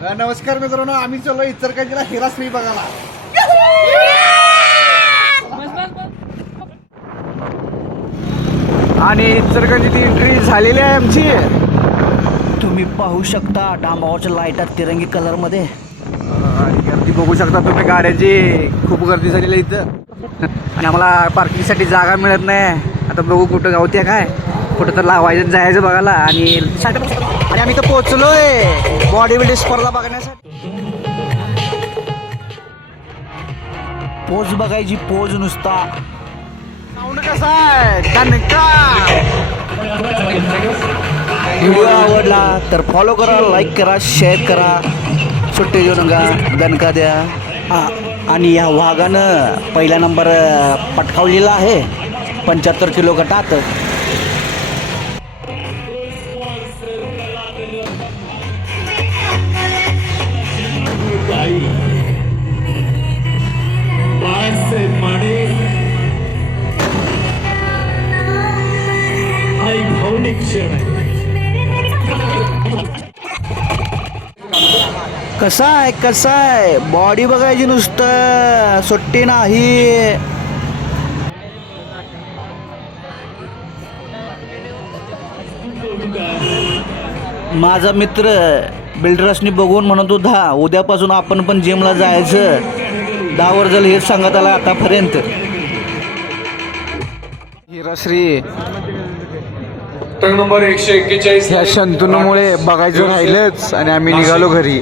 नमस्कार मित्रांनो, आम्ही चाललो इचलकरंजीला हिराश्री बघायला. आणि इचलकरंजीची एंट्री झालेली आहे आमची. तुम्ही पाहू शकता डांबावरच्या लाईटात तिरंगी कलर मध्ये. आणि गर्दी बघू शकता तुम्ही, गाड्यांची खूप गर्दी झालेली आहे इथं. आणि आम्हाला पार्किंगसाठी जागा मिळत नाही. आता बघू कुठं गावते काय, कुठं तर लावायचं जायचं बघायला. आणि आम्ही इथं पोहोचलोय बॉडी बिल्डिंग स्पर्धा बघण्यासाठी. पोज बघायची, पोज नुसता. साऊंड कसा आहे दणका. व्हिडिओ आवडला तर फॉलो करा, लाईक करा, शेअर करा. सुट्टी देऊ नका, दणका द्या. आणि या वाघानं पहिला नंबर पटकावलेला आहे 75 किलो गटात. कसा आहे बॉडी बघायची नुसतं, सुट्टी नाही. माझा मित्र बिल्डरसनी बघून म्हणत होता उद्यापासून आपण पण जिमला जायचं. 10 वर्ष झालं हेच सांगत आला आतापर्यंत. हिराश्री नंबर 141 ह्या शंतनूमुळे बघायचं राहिलंच आणि आम्ही निघालो घरी.